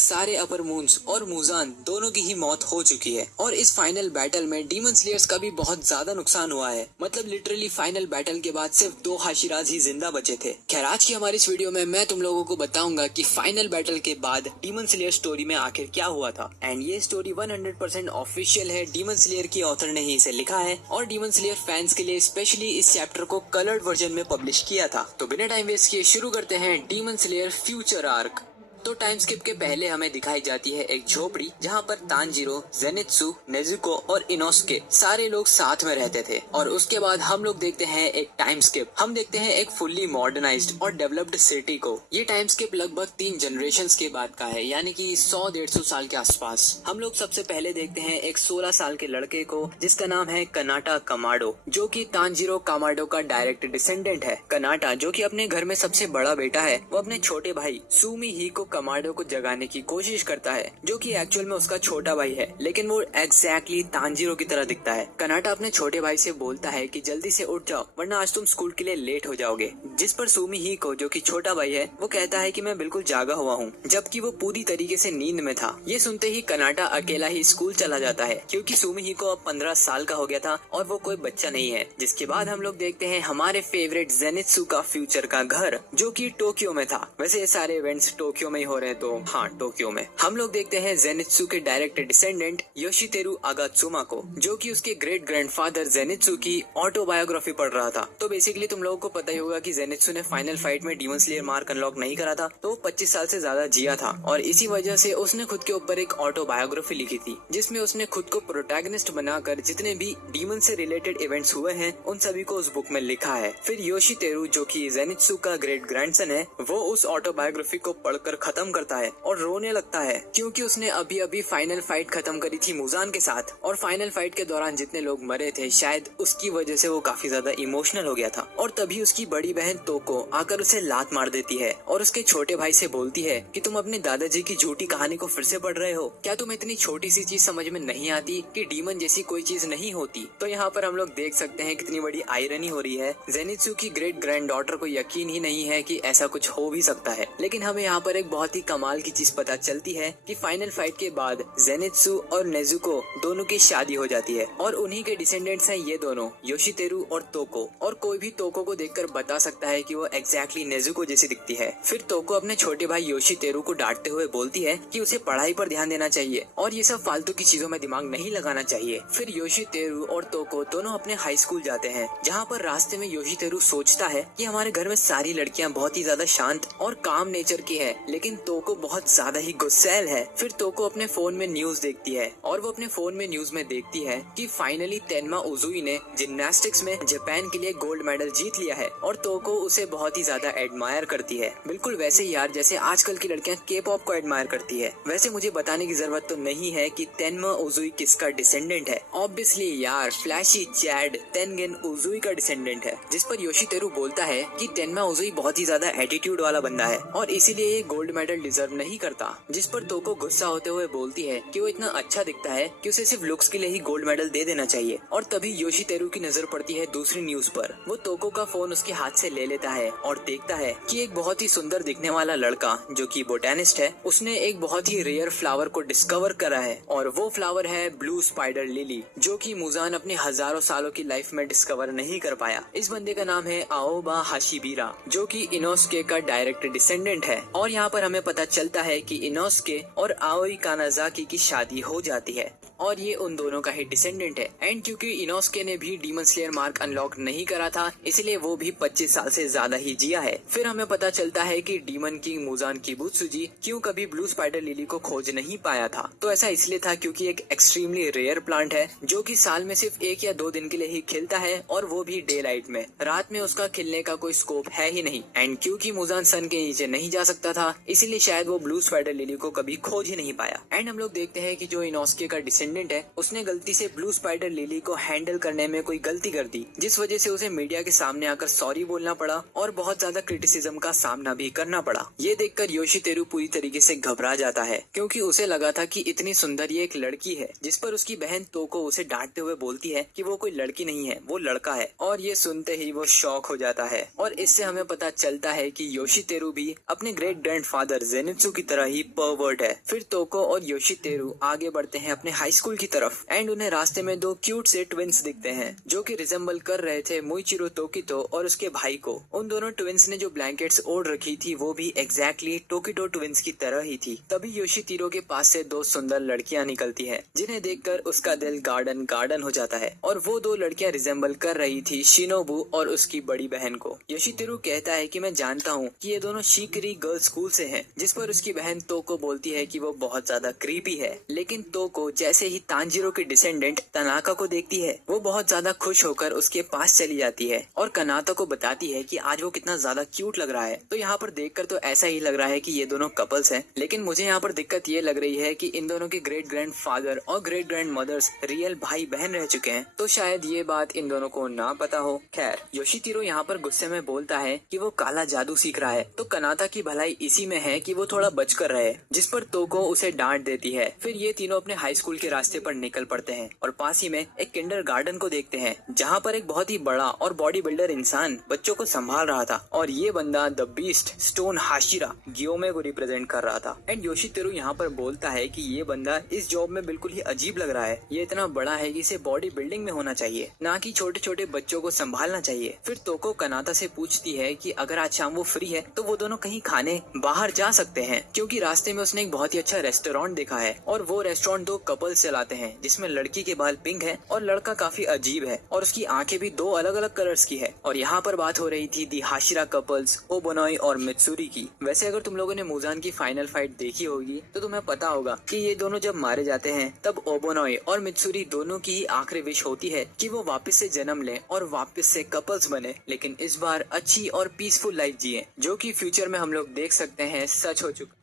सारे अपर मून्स और मुजान दोनों की ही मौत हो चुकी है और इस फाइनल बैटल में डीमन स्लेयर्स का भी बहुत ज्यादा नुकसान हुआ है। मतलब लिटरली फाइनल बैटल के बाद सिर्फ 2 हाशिराज ही जिंदा बचे थे। खैर आज की हमारी इस वीडियो में मैं तुम लोगों को बताऊंगा कि फाइनल बैटल के बाद डीमन स्लेयर स्टोरी में आखिर क्या हुआ था। एंड ये स्टोरी 100% ऑफिशियल है। डीमन स्लेयर की ऑथर ने ही इसे लिखा है और डीमन स्लेयर फैंस के लिए स्पेशली इस चैप्टर को कलर्ड वर्जन में पब्लिश किया था। तो बिना टाइम वेस्ट किए शुरू करते हैं डीमन स्लेयर फ्यूचर आर्क। तो टाइम स्किप के पहले हमें दिखाई जाती है एक झोपड़ी जहाँ पर तांजीरो, जेनित्सु, नेजुको और इनोस्के सारे लोग साथ में रहते थे। और उसके बाद हम लोग देखते हैं एक टाइम स्किप। हम देखते हैं एक फुल्ली मॉडर्नाइज्ड और डेवलप्ड सिटी को। ये टाइम स्किप लगभग 3 जनरेशंस के बाद का है, यानी कि 100-150 साल के आसपास। हम लोग सबसे पहले देखते हैं एक 16 साल के लड़के को जिसका नाम है कनाटा कमाडो, जो कि तांजीरो कामाडो का डायरेक्ट डिसेंडेंट है। कनाटा जो कि अपने घर में सबसे बड़ा बेटा है, वो अपने छोटे भाई सुमी ही को कमाडो को जगाने की कोशिश करता है, जो कि एक्चुअल में उसका छोटा भाई है, लेकिन वो एग्जैक्टली तांजीरो की तरह दिखता है। कनाटा अपने छोटे भाई से बोलता है कि जल्दी से उठ जाओ वरना आज तुम स्कूल के लिए लेट हो जाओगे। जिस पर सुमी ही को, जो कि छोटा भाई है, वो कहता है कि मैं बिल्कुल जागा हुआ हूँ, जबकि वो पूरी तरीके से नींद में था। ये सुनते ही कनाटा अकेला ही स्कूल चला जाता है, क्योंकि सुमी ही को अब 15 साल का हो गया था और वो कोई बच्चा नहीं है। जिसके बाद हम लोग देखते हैं हमारे फेवरेट जेनित्सु का फ्यूचर का घर, जो कि टोक्यो में था। वैसे ये सारे इवेंट्स टोक्यो में ही हो रहे हैं, तो हाँ टोक्यो में। हम लोग देखते हैं जेनित्सु के डायरेक्ट डिसेंडेंट योशितेरु अगात्सुमा को, जो कि उसके ग्रेट ग्रैंडफादर जेनित्सु की ऑटोबायोग्राफी पढ़ रहा था। तो बेसिकली तुम लोगों को पता ही होगा कि जेनित्सु ने फाइनल फाइट में डीमन स्लेयर मार्क अनलॉक नहीं करा था, तो वो 25 साल से ज्यादा जिया था और इसी वजह से उसने खुद के ऊपर एक ऑटोबायोग्राफी लिखी थी, जिसमें उसने खुद को प्रोटैगनिस्ट बनाकर जितने भी डीमन से रिलेटेड इवेंट्स हुए हैं उन सभी को उस बुक में लिखा है। फिर योशितेरु, जो कि जेनित्सु का ग्रेट ग्रैंडसन है, वो उस ऑटोबायोग्राफी को पढ़कर खत्म करता है और रोने लगता है, क्योंकि उसने अभी अभी फाइनल फाइट खत्म करी थी मुजान के साथ। और फाइनल फाइट के दौरान जितने लोग मरे थे, शायद उसकी वजह से वो काफी ज्यादा इमोशनल हो गया था। और तभी उसकी बड़ी बहन तोको आकर उसे लात मार देती है और उसके छोटे भाई से बोलती है कि तुम अपने दादाजी की झूठी कहानी को फिर से पढ़ रहे हो। क्या तुम्हें इतनी छोटी सी चीज समझ में नहीं आती कि डीमन जैसी कोई चीज नहीं होती? तो यहाँ पर हम लोग देख सकते हैं कितनी बड़ी आयरनी हो रही है। जेनित्सु की ग्रेट ग्रैंड डॉटर को यकीन ही नहीं है कि ऐसा कुछ हो भी सकता है। लेकिन हमें यहाँ पर एक बहुत ही कमाल की चीज पता चलती है कि फाइनल फाइट के बाद जेनित्सु और नेजुको दोनों की शादी हो जाती है और उन्हीं के डिसेंडेंट्स हैं ये दोनों, योशितेरु और तोको। और कोई भी तोको को देखकर बता सकता है कि वो एग्जैक्टली नेजुको जैसी दिखती है। फिर तोको अपने छोटे भाई योशितेरु को डांटते हुए बोलती है कि उसे पढ़ाई पर ध्यान देना चाहिए और ये सब फालतू की चीजों में दिमाग नहीं लगाना चाहिए। फिर योशितेरु और तोको दोनों अपने हाई स्कूल जाते हैं, जहाँ पर रास्ते में योशितेरु सोचता है कि हमारे घर में सारी लड़कियाँ बहुत ही ज्यादा शांत और काम नेचर की है, लेकिन तोको बहुत ज्यादा ही गुस्सैल है। फिर तोको अपने फोन में न्यूज देखती है और वो अपने फोन में न्यूज में देखती है कि फाइनली तेनमा उजुई ने जिम्नास्टिक्स में जापान के लिए गोल्ड मेडल जीत लिया है और तोको उसे बहुत ही ज्यादा एडमायर करती है। बिल्कुल वैसे यार जैसे आजकल की लड़कियां के पॉप को एडमायर करती है। वैसे मुझे बताने की जरूरत तो नहीं है कि तेनमा उजुई किसका डिसेंडेंट है। ऑब्वियसली यार फ्लैशी चैड तेनगेन उजुई का डिसेंडेंट है। जिस पर योशितेरु बोलता है कि तेनमा उजुई बहुत ही ज्यादा एटीट्यूड वाला बंदा है और इसीलिए ये गोल्ड मेडल डिजर्व नहीं करता। जिस पर तोको गुस्सा होते हुए बोलती है कि वो इतना अच्छा दिखता है कि उसे सिर्फ लुक्स के लिए ही गोल्ड मेडल दे देना चाहिए। और तभी योशितेरु की नजर पड़ती है दूसरी न्यूज पर। वो तोको का फोन उसके हाथ से ले लेता है और देखता है कि एक बहुत ही सुंदर दिखने वाला लड़का, जो कि बोटेनिस्ट है, उसने एक बहुत ही रेयर फ्लावर को डिस्कवर करा है और वो फ्लावर है ब्लू स्पाइडर लिली, जो कि मुजान अपने हजारों सालों की लाइफ में डिस्कवर नहीं कर पाया। इस बंदे का नाम है आओबा हाशिबिरा, जो कि इनोस्के का डायरेक्ट डिसेंडेंट है। और यहाँ पर हमें पता चलता है कि इनोस्के और आओई कानाजाकी की शादी हो जाती है और ये उन दोनों का ही डिसेंडेंट है। एंड क्योंकि इनोस्के ने भी डीमन स्लेयर मार्क अनलॉक नहीं करा था, इसलिए वो भी 25 साल से ज्यादा ही जिया है। फिर हमें पता चलता है कि डीमन किंग मुजान किबुत्सुजी क्यों कभी ब्लू स्पाइडर लिली को खोज नहीं पाया था। तो ऐसा इसलिए था क्योंकि एक एक्सट्रीमली रेयर प्लांट है, जो कि साल में सिर्फ 1 या 2 दिन के लिए ही खिलता है और वो भी डे लाइट में। रात में उसका खिलने का कोई स्कोप है ही नहीं। एंड क्योंकि मुजान सन के नीचे नहीं जा सकता था, इसीलिए शायद वो ब्लू स्पाइडर लिली को कभी खोज ही नहीं पाया। एंड हम लोग देखते हैं कि जो इनोस्के का डिसेंडेंट डिसेंडेंट है, उसने गलती से ब्लू स्पाइडर लिली को हैंडल करने में कोई गलती कर दी, जिस वजह से उसे मीडिया के सामने आकर सॉरी बोलना पड़ा और बहुत ज्यादा क्रिटिसिज्म का सामना भी करना पड़ा। ये देखकर योशितेरू पूरी तरीके से घबरा जाता है, क्योंकि उसे लगा था कि इतनी सुंदर ये एक लड़की है, जिस पर उसकी बहन तोको उसे डांटते हुए बोलती है कि वो कोई लड़की नहीं है, वो लड़का है। और ये सुनते ही वो शॉक हो जाता है और इससे हमें पता चलता है कि योशितेरू भी अपने ग्रेट ग्रैंडफादर जेनित्सु की तरह ही परवर्ट है। फिर तोको और योशितेरू आगे बढ़ते हैं अपने हाई स्कूल की तरफ एंड उन्हें रास्ते में दो क्यूट से ट्विंस दिखते हैं, जो कि रिजेंबल कर रहे थे मुइचिरो तोकितो और उसके भाई को। उन दोनों ट्विंस ने जो ब्लैंकेट्स ओढ़ रखी थी वो भी एग्जैक्टली टोकितो ट्विंस की तरह ही थी। तभी योशितेरू के पास से दो सुंदर लड़कियां निकलती हैं, जिन्हें देखकर उसका दिल गार्डन गार्डन हो जाता है। और वो दो लड़कियां रिजेंबल कर रही थी शिनोबू और उसकी बड़ी बहन को। योशितेरू कहता है कि मैं जानता हूँ कि ये दोनों शिकरी गर्ल्स स्कूल से हैं, जिस पर उसकी बहन तोको बोलती है कि वो बहुत ज्यादा क्रीपी है। लेकिन तोको जैसे ही तांजीरो के डिसेंडेंट तनाका को देखती है, वो बहुत ज्यादा खुश होकर उसके पास चली जाती है और कनाता को बताती है कि आज वो कितना ज्यादा क्यूट लग रहा है। तो यहाँ पर देखकर तो ऐसा ही लग रहा है कि ये दोनों कपल्स हैं, लेकिन मुझे यहाँ पर दिक्कत ये लग रही है कि इन दोनों के ग्रेट ग्रैंडफादर और ग्रेट ग्रैंड मदर्स रियल भाई बहन रह चुके हैं, तो शायद ये बात इन दोनों को ना पता हो। खैर, योशितेरू यहाँ पर गुस्से में बोलता है कि वो काला जादू सीख रहा है, तो कनाता की भलाई इसी में है कि वो थोड़ा बच कर रहे, जिस पर तोको उसे डांट देती है। फिर ये तीनों अपने हाई स्कूल के रास्ते पर निकल पड़ते हैं और पास ही में एक किंडर गार्डन को देखते हैं, जहाँ पर एक बहुत ही बड़ा और बॉडी बिल्डर इंसान बच्चों को संभाल रहा था। और ये बंदा द बीस्ट स्टोन हाशिरा गियोमे को रिप्रेजेंट कर रहा था। एंड योशितेरू यहाँ पर बोलता है कि ये बंदा इस जॉब में बिल्कुल ही अजीब लग रहा है, ये इतना बड़ा है कि इसे बॉडी बिल्डिंग में होना चाहिए, ना कि छोटे छोटे बच्चों को संभालना चाहिए। फिर तोको कनाता से पूछती है कि अगर आज शाम वो फ्री है तो वो दोनों कहीं खाने बाहर जा सकते हैं, क्योंकि रास्ते में उसने एक बहुत ही अच्छा रेस्टोरेंट देखा है और वो रेस्टोरेंट दो कपल्स चलाते हैं, जिसमें लड़की के बाल पिंक है और लड़का काफी अजीब है और उसकी आंखें भी दो अलग अलग कलर्स की है। और यहाँ पर बात हो रही थी दी हाशिरा कपल्स ओबोनोई और मित्सुरी की। वैसे अगर तुम लोगों ने मुजान की फाइनल फाइट देखी होगी तो तुम्हें पता होगा कि ये दोनों जब मारे जाते हैं तब ओबोनोई और मित्सुरी दोनों की ही आखिरी विश होती है कि वो वापस से जन्म लें और वापस से कपल्स बने, लेकिन इस बार अच्छी और पीसफुल लाइफ जिए, जो कि फ्यूचर में हम लोग देख सकते हैं सच हो चुका।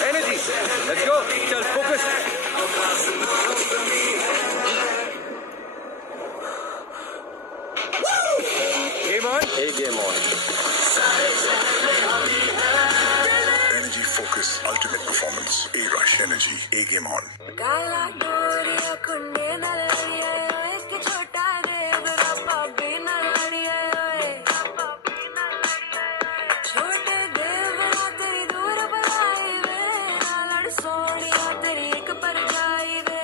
Energy. Let's go. चल focus. Game on. Hey, game on. Energy focus, ultimate performance. A Rush Energy. A game on. काला गोरिया कुंडे न लड़िए ओए कि छोटा देवरा पापी न लड़िए ओए छोटे देवरा तेरी दूर बुलाई वे लड़ सोनिया तेरी एक पर जाई वे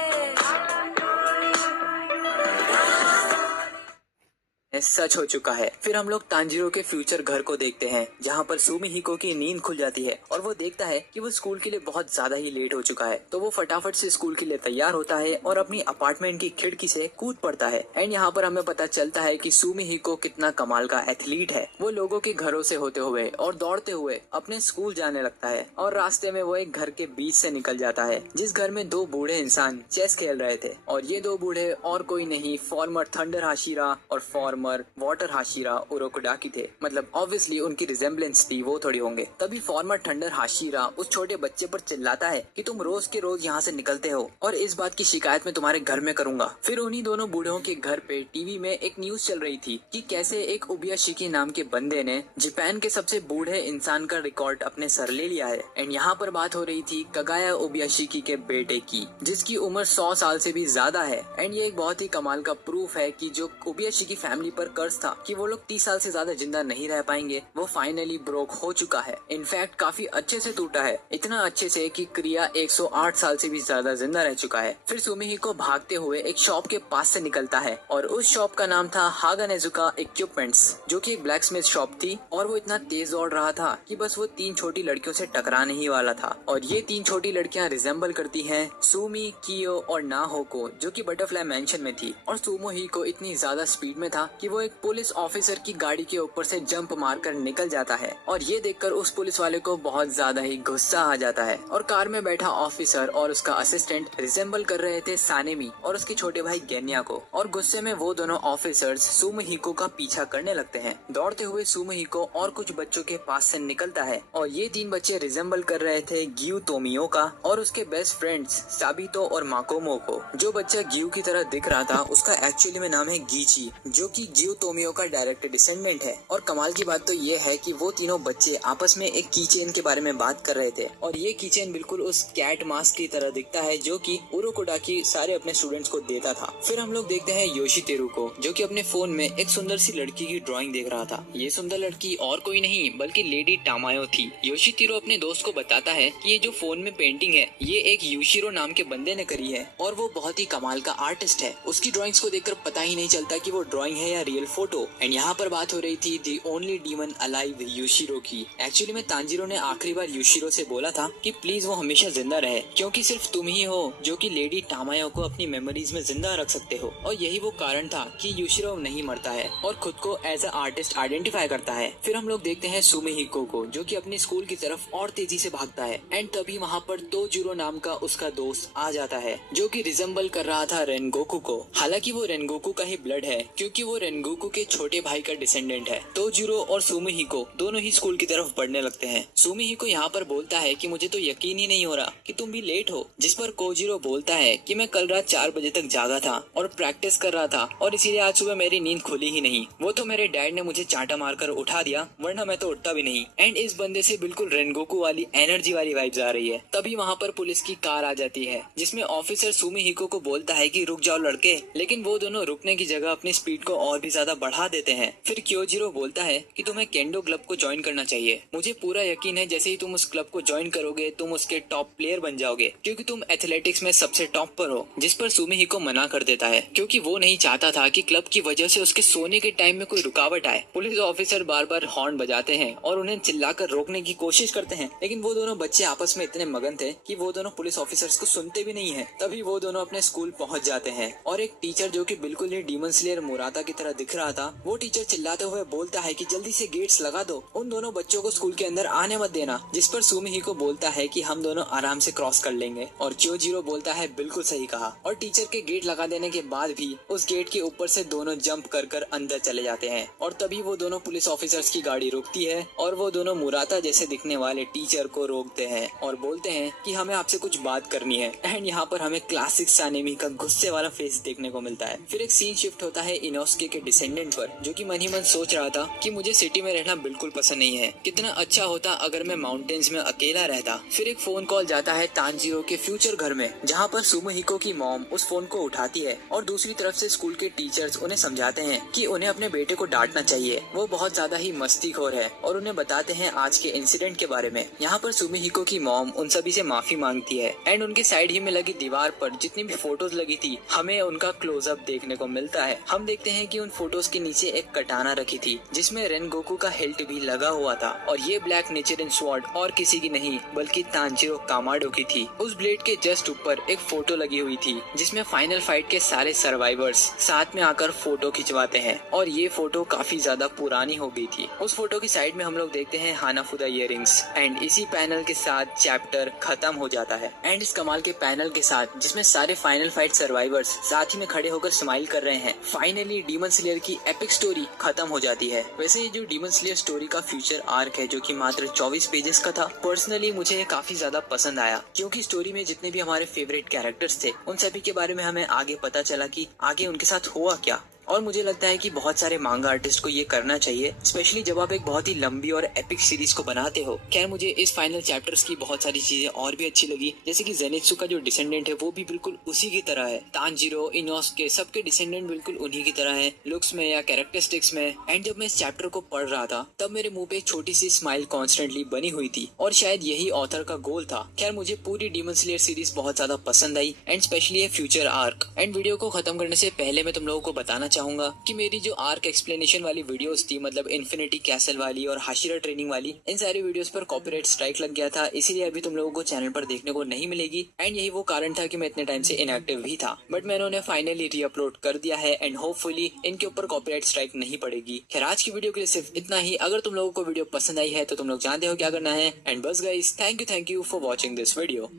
सच हो चुका है। फिर हम लोग तांजीरो के फ्यूचर घर को देखते हैं, जहाँ पर सुमिहिको की नींद खुल जाती है और वो देखता है कि वो स्कूल के लिए बहुत ज्यादा ही लेट हो चुका है। तो वो फटाफट से स्कूल के लिए तैयार होता है और अपनी अपार्टमेंट की खिड़की से कूद पड़ता है। एंड यहाँ पर हमें पता चलता है कि सुमिहिको कितना कमाल का एथलीट है। वो लोगों के घरों से होते हुए और दौड़ते हुए अपने स्कूल जाने लगता है और रास्ते में वो एक घर के बीच से निकल जाता है, जिस घर में दो बूढ़े इंसान चेस खेल रहे थे। और ये दो बूढ़े और कोई नहीं, फॉर्मर थंडर हाशिरा और फॉर्मर वाटर हाशिरा उरोकुडाकी थे। मतलब ऑब्वियसली उनकी रिजेम्बलेंस थी, वो थोड़ी होंगे। तभी फॉर्मर थंडर हाशिरा उस छोटे बच्चे पर चिल्लाता है कि तुम रोज के रोज यहाँ से निकलते हो और इस बात की शिकायत मैं तुम्हारे घर में करूंगा। फिर उन्हीं दोनों बूढ़ों के घर पे टीवी में एक न्यूज चल रही थी कि कैसे एक उबियाशिकी नाम के बंदे ने जापान के सबसे बूढ़े इंसान का रिकॉर्ड अपने सर ले लिया है। एंड यहाँ पर बात हो रही थी कगाया उबियाशिकी के बेटे की, जिसकी उम्र 100 साल से भी ज्यादा है। एंड ये एक बहुत ही कमाल का प्रूफ है कि जो उबियाशिकी फैमिली पर कर्ज था कि वो लोग 30 साल से ज्यादा जिंदा नहीं रह पाएंगे, वो फाइनली ब्रोक हो चुका है। इनफैक्ट काफी अच्छे से टूटा है, इतना अच्छे से कि क्रिया 108 साल से भी ज्यादा जिंदा रह चुका है। फिर सुमिहिको भागते हुए एक शॉप के पास से निकलता है और उस शॉप का नाम था हागानेजुका इक्विपमेंट्स, जो कि एक ब्लैक स्मिथ शॉप थी। और वो इतना तेज दौड़ रहा था कि बस वो 3 छोटी लड़कियों से टकराने ही वाला था। और ये 3 छोटी लड़कियां रिजेंबल करती हैं सुमी, कियो और नाहो को, जो कि बटरफ्लाई मैंशन में थी। और सुमोहिको इतनी ज्यादा स्पीड में था कि वो एक पुलिस ऑफिसर की गाड़ी के ऊपर से जंप मारकर निकल जाता है और ये देखकर उस पुलिस वाले को बहुत ज्यादा ही गुस्सा आ जाता है और कार में बैठा ऑफिसर और उसका असिस्टेंट रिजेंबल कर रहे थे सानेमी और उसके छोटे भाई गेन्या को और गुस्से में वो दोनों ऑफिसर्स सुमोहिको का पीछा करने लगते हैं। दौड़ते हुए सुमोहिको और कुछ बच्चों के पास से निकलता है और ये 3 बच्चे रिजेंबल कर रहे थे ग्यू तोमियो का और उसके बेस्ट फ्रेंड्स साबितो और माकोमो को। जो बच्चा ग्यू की तरह दिख रहा था उसका एक्चुअली में नाम है गीची, जो कि ग्यू तोमियो का डायरेक्ट डिसेंडेंट है। और कमाल की बात तो ये है कि वो तीनों बच्चे आपस में एक कीचेन के बारे में बात कर रहे थे और ये कीचेन बिल्कुल उस कैट मास्क की तरह दिखता है जो कि उरोकोडाकी सारे अपने स्टूडेंट्स को देता था। फिर हम लोग देखते हैं योशितेरू को, जो कि अपने फोन में एक सुंदर सी लड़की की ड्राइंग देख रहा था। ये सुंदर लड़की और कोई नहीं बल्कि लेडी टामायो थी। योशितेरू अपने दोस्त को बताता है कि ये जो फोन में पेंटिंग है ये एक यूशिरो नाम के बंदे ने करी है और वो बहुत ही कमाल का आर्टिस्ट है। उसकी ड्राइंग्स को देखकर पता ही नहीं चलता कि वो ड्राइंग है या रियल फोटो। एंड यहाँ पर बात हो रही थी दी ओनली डीमन अलाइव यूशिरो की। एक्चुअली में तांजीरो ने आखिरी बार यूशिरो से बोला था कि प्लीज वो हमेशा जिंदा रहे, क्योंकि सिर्फ तुम ही हो जो कि लेडी टामायो को अपनी मेमोरीज में जिंदा रख सकते हो। और यही वो कारण था कि यूशिरो नहीं मरता है और खुद को एज अ आर्टिस्ट आइडेंटिफाई करता है। फिर हम लोग देखते हैं सुमिहिको को, जो कि अपनी स्कूल की तरफ और तेजी से भागता है। एंड तभी वहाँ पर तोजिरो नाम का उसका दोस्त आ जाता है जो कि रिजेंबल कर रहा था रेनगोकू को। हालांकि वो रेनगोकू का ही ब्लड है क्योंकि वो रेनगोकू के छोटे भाई का डिसेंडेंट है। तोजिरो और सुमिहिको दोनों ही स्कूल की तरफ बढ़ने लगते हैं। सुमिहिको यहाँ पर बोलता है कि मुझे तो यकीन ही नहीं हो रहा कि तुम भी लेट हो, जिस पर कोजिरो बोलता है कि मैं कल रात 4 बजे तक जागा था और प्रैक्टिस कर रहा था और इसीलिए आज सुबह मेरी नींद खुली ही नहीं। वो तो मेरे डैड ने मुझे चांटा मारकर उठा दिया, वरना मैं तो उठता भी नहीं। एंड इस बंदे से बिल्कुल रेनगोकू वाली एनर्जी वाली वाइब्स आ रही है। तभी वहाँ पर पुलिस की कार आ जाती है जिसमें ऑफिसर सुमिहिको को बोलता है कि रुक जाओ लड़के, लेकिन वो दोनों रुकने की जगह अपनी स्पीड को और भी ज्यादा बढ़ा देते हैं। फिर क्योजिरो बोलता है कि तुम्हें केंडो क्लब को ज्वाइन करना चाहिए। मुझे पूरा यकीन है जैसे ही तुम उस क्लब को ज्वाइन करोगे तुम उसके टॉप प्लेयर बन जाओगे, क्योंकि तुम एथलेटिक्स में सबसे टॉप पर हो। जिस पर सुमिहिको मना कर देता है क्योंकि वो नहीं चाहता था कि क्लब की वजह से उसके सोने के टाइम में कोई रुकावट आए। पुलिस ऑफिसर बार बार हॉर्न बजाते हैं और उन्हें चिल्लाकर रोकने की कोशिश करते हैं, लेकिन वो दोनों बच्चे आपस में इतने मगन थे कि वो दोनों पुलिस ऑफिसर्स को सुनते भी नहीं है। तभी वो दोनों अपने स्कूल पहुंच जाते हैं और एक टीचर जो कि बिल्कुल ही डीमन स्लेयर मुराता की तरह दिख रहा था, वो टीचर चिल्लाते हुए बोलता है कि जल्दी से गेट्स लगा दो, उन दोनों बच्चों को स्कूल के अंदर आने मत देना। जिस पर सुमिहिको बोलता है कि हम दोनों आराम से क्रॉस कर लेंगे और क्योजिरो बोलता है बिल्कुल सही कहा। और टीचर के गेट लगा देने के बाद भी उस गेट के ऊपर से दोनों जंप कर अंदर चले जाते हैं और तभी वो दोनों पुलिस ऑफिसर्स की गाड़ी रुकती है और वो दोनों मुराता जैसे दिखने वाले टीचर को रोकते हैं और बोलते हैं कि हमें आपसे कुछ बात करनी है। एंड यहाँ पर हमें क्लासिक सानेमी का गुस्से वाला फेस देखने को मिलता है। फिर एक सीन शिफ्ट होता है इनोस्के के डिसेंडेंट पर, जो कि मन ही मन सोच रहा था कि मुझे सिटी में रहना बिल्कुल पसंद नहीं है, कितना अच्छा होता अगर मैं माउंटेन्स में अकेला रहता। फिर एक फोन कॉल जाता है तांजीरो के फ्यूचर घर में, जहाँ पर सुमिहिको की मॉम उस फोन को उठाती है और दूसरी तरफ से स्कूल के टीचर्स उन्हें समझाते हैं कि उन्हें अपने बेटे को डांटना चाहिए, वो बहुत ज्यादा ही मस्तीखोर है, और उन्हें बताते हैं आज के इंसिडेंट के बारे में। यहाँ पर सुमिहिको की मॉम उन सभी से माफी मांगती है एंड उनके साइड ही में लगी दीवार पर जितनी भी फोटोज लगी थी हमें उनका क्लोजअप देखने को मिलता है। हम देखते हैं कि उन फोटोज के नीचे एक कटाना रखी थी जिसमें रेनगोकू का हिल्ट भी लगा हुआ था और ये ब्लैक नेचुरल स्वॉर्ड और किसी की नहीं बल्कि तांजीरो कामाडो की थी। उस ब्लेड के जस्ट ऊपर एक फोटो लगी हुई थी जिसमें फाइनल फाइट के सारे सर्वाइवर्स साथ में आकर फोटो खिंचवाते हैं और ये फोटो काफी ज्यादा पुरानी हो गई थी। उस फोटो की साइड में हम लोग देखते हैं हानाफुदा इयररिंग्स एंड इसी पैनल के साथ चैप्टर खत्म हो जाता है। एंड इस कमाल के पैनल के साथ जिसमें सारे फाइनल फाइट सर्वाइवर्स साथ ही में खड़े होकर स्माइल कर रहे हैं, फाइनली डीमन स्लेयर की एपिक स्टोरी खत्म हो जाती है। वैसे ये जो डीमन स्लेयर स्टोरी का फ्यूचर आर्क है जो कि मात्र 24 पेजेस का था, पर्सनली मुझे काफी ज्यादा पसंद आया क्योंकि स्टोरी में जितने भी हमारे फेवरेट कैरेक्टर्स थे उन सभी के बारे में हमें आगे पता चला कि आगे उनके साथ हुआ क्या। और मुझे लगता है कि बहुत सारे मांगा आर्टिस्ट को ये करना चाहिए, स्पेशली जब आप एक बहुत ही लंबी और एपिक सीरीज को बनाते हो। खैर मुझे इस फाइनल चैप्टर्स की बहुत सारी चीजें और भी अच्छी लगी, जैसे कि जेनित्सु का जो डिसेंडेंट है वो भी बिल्कुल उसी की तरह है, तांजीरो, इनोस्के सबके डिसेंडेंट बिल्कुल उन्हीं की तरह है, लुक्स में या कैरेक्टरिस्टिक्स में। एंड जब मैं इस चैप्टर को पढ़ रहा था तब मेरे मुंह पे एक छोटी सी स्माइल कॉन्स्टेंटली बनी हुई थी और शायद यही ऑथर का गोल था। खैर मुझे पूरी डीमन स्लेयर सीरीज बहुत ज्यादा पसंद आई and specially future arc. And video को खत्म करने से पहले मैं तुम लोगों को बताना चाहूंगा कि मेरी जो आर्क एक्सप्लेनेशन वाली वीडियोस थी, मतलब इन्फिनिटी कैसल वाली और हाशिरा ट्रेनिंग वाली, इन सारी वीडियोस पर कॉपीराइट स्ट्राइक लग गया था, इसीलिए अभी तुम लोगों को चैनल पर देखने को नहीं मिलेगी। एंड यही वो कारण था कि मैं इतने टाइम से इनएक्टिव भी था, बट मैंने उन्हें फाइनली री अपलोड कर दिया है एंड होपफुली इनके ऊपर कॉपीराइट स्ट्राइक नहीं पड़ेगी। खैर आज की वीडियो के लिए सिर्फ इतना ही। अगर तुम लोगों को वीडियो पसंद आई है तो तुम लोग जानते हो क्या करना है। एंड बस guys, thank you for watching this video.